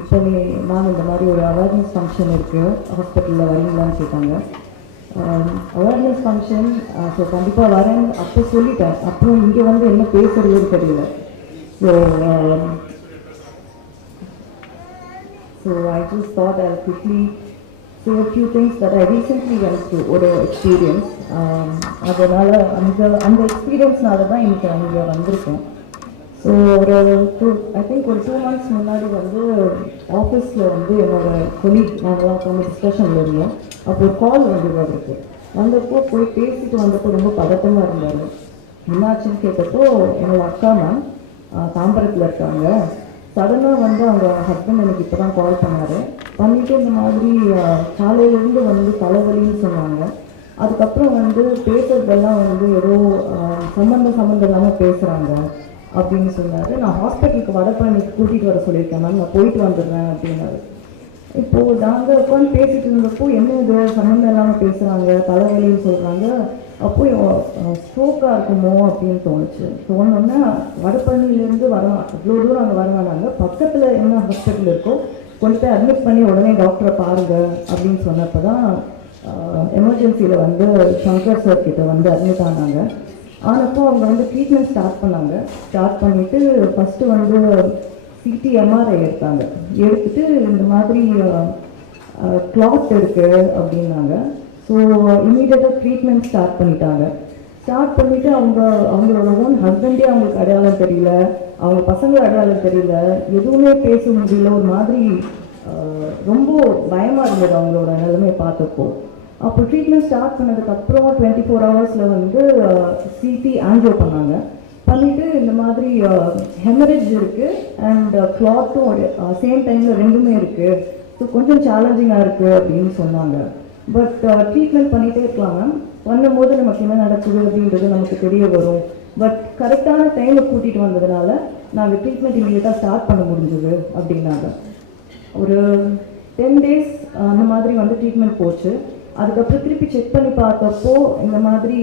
இப்போ மேம் இந்த மாதிரி ஒரு அவேர்னஸ் ஃபங்க்ஷன் இருக்குது ஹாஸ்பிட்டலில் வரீங்களான்னு கேட்டாங்க. அவேர்னஸ் ஃபங்க்ஷன் ஸோ கண்டிப்பாக வரேன் அப்போ சொல்லிட்டேன். அப்புறம் இங்கே வந்து என்ன பேசுறதுன்னு தெரியல. So I just thought I'll quickly say a few things that I recently went through ஒரு எக்ஸ்பீரியன்ஸ். அதனால் அந்த எக்ஸ்பீரியன்ஸ்னால தான் எனக்கு அங்கே வந்திருக்கேன். ஸோ ஐ திங்க் ஒரு 2 months முன்னாடி வந்து ஆஃபீஸில் வந்து என்னோடய கொலீக் நாங்களாம் உட்காந்து டிஸ்கஷனில் இருந்தோம். அப்போ ஒரு கால் அவருக்கு வந்தப்போ போய் பேசிட்டு வந்தப்போ ரொம்ப பதட்டமாக இருந்தார். என்னாச்சுன்னு கேட்டப்போ என்னோடய அக்கா மேம் தாம்பரத்தில் இருக்காங்க. சடனாக வந்து அவங்க ஹஸ்பண்ட் எனக்கு இப்போ தான் கால் பண்ணிவிட்டு இந்த மாதிரி காலையிலேருந்து வந்து தலைவலின்னு சொன்னாங்க. அதுக்கப்புறம் வந்து பேசுறதெல்லாம் வந்து ஏதோ சம்மந்தம் இல்லாமல் பேசுகிறாங்க அப்படின்னு சொன்னார். நான் ஹாஸ்பிட்டலுக்கு வடபழனிக்கு கூட்டிகிட்டு வர சொல்லியிருக்கேன் மேம், நான் போயிட்டு வந்துடுறேன் அப்படின்னாரு. இப்போது நாங்கள் உட்காந்து பேசிகிட்டு இருந்தப்போ என்ன இது சம்மந்தம் இல்லாமல் பேசுகிறாங்க, தலைவலின்னு சொல்கிறாங்க, அப்போ ஸ்ட்ரோக்காக இருக்குமோ அப்படின்னு தோணுன்னா வடபழனிலேருந்து அவ்வளோ தூரம் அங்கே வர வேணாங்க, பக்கத்தில் என்ன ஹாஸ்பிட்டல் இருக்கோ கொண்டு போய் அட்மிட் பண்ணி உடனே டாக்டரை பாருங்க அப்படின்னு சொன்னப்போ தான் எமர்ஜென்சியில் வந்து சங்கர் சார் கிட்ட வந்து அட்மிட் ஆனாங்க. ஆனப்போ அவங்க வந்து ட்ரீட்மெண்ட் ஸ்டார்ட் பண்ணிவிட்டு ஃபஸ்ட்டு வந்து சிடி எம்ஆர்ஐ எடுத்துட்டு இந்த மாதிரி கிளாட் இருக்குது அப்படின்னாங்க. ஸோ இமீடியட்டாக ட்ரீட்மெண்ட் ஸ்டார்ட் பண்ணிவிட்டு அவங்களோட ஓன் ஹஸ்பண்டே அவங்களுக்கு அடையாளம் தெரியல, அவங்க பசங்க அடையாளம் தெரியல, எதுவுமே பேச முடியல. ஒரு மாதிரி ரொம்ப பயமாக இருந்தது அவங்களோட நிலைமையை பார்த்தப்போ. அப்போ ட்ரீட்மெண்ட் ஸ்டார்ட் பண்ணதுக்கப்புறம் 24 hours வந்து சிடி ஆன்ஜியோ பண்ணிவிட்டு இந்த மாதிரி ஹெமரேஜ் இருக்குது அண்ட் கிளாத்தும் சேம் டைமில் ரெண்டுமே இருக்குது. ஸோ கொஞ்சம் சேலஞ்சிங்காக இருக்குது அப்படின்னு சொன்னாங்க. பட் ட்ரீட்மெண்ட் பண்ணிகிட்டே இருக்கலாம் மேம், பண்ணும்போது நமக்கு என்ன நடக்குது அப்படின்றது நமக்கு தெரிய வரும். பட் கரெக்டான டைமில் கூட்டிகிட்டு வந்ததுனால நாங்கள் ட்ரீட்மெண்ட் இமீடியட்டாக ஸ்டார்ட் பண்ண முடிஞ்சுது அப்படின்னாங்க. ஒரு 10 days அந்த மாதிரி வந்து ட்ரீட்மெண்ட் போச்சு. அதுக்கப்புறம் திருப்பி செக் பண்ணி பார்த்தப்போ இந்த மாதிரி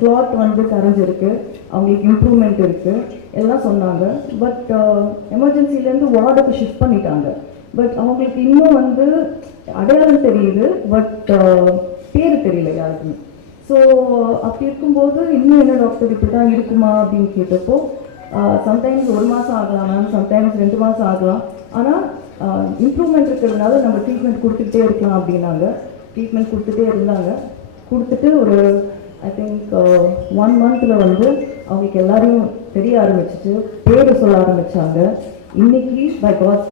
கிளாட் வந்து கரைஞ்சிருக்கு, அவங்களுக்கு இம்ப்ரூவ்மெண்ட் இருக்குது எல்லாம் சொன்னாங்க. பட் எமர்ஜென்சிலேருந்து வார்டுக்கு ஷிஃப்ட் பண்ணிட்டாங்க. பட் அவங்களுக்கு இன்னும் வந்து அடையாளம் தெரியுது, பட் பேர் தெரியல யாருக்குமே. ஸோ அப்படி இருக்கும்போது இன்னும் என்ன டாக்டர் இப்படி தான் இருக்குமா அப்படின்னு கேட்டப்போ சம்டைம்ஸ் 1 மாதம் ஆகலாம் மேம், சம்டைம்ஸ் 2 மாதம் ஆகலாம், ஆனால் இம்ப்ரூவ்மெண்ட் இருக்கிறதுனால நம்ம ட்ரீட்மெண்ட் கொடுத்துக்கிட்டே இருக்கலாம் அப்படின்னாங்க. ட்ரீட்மெண்ட் கொடுத்துட்டு ஒரு ஐ திங்க் 1 monthல வந்து அவங்களுக்கு எல்லாரையும் தெரிய ஆரம்பிச்சிச்சு, பேர் சொல்ல ஆரம்பித்தாங்க. இன்னைக்கு பை காட்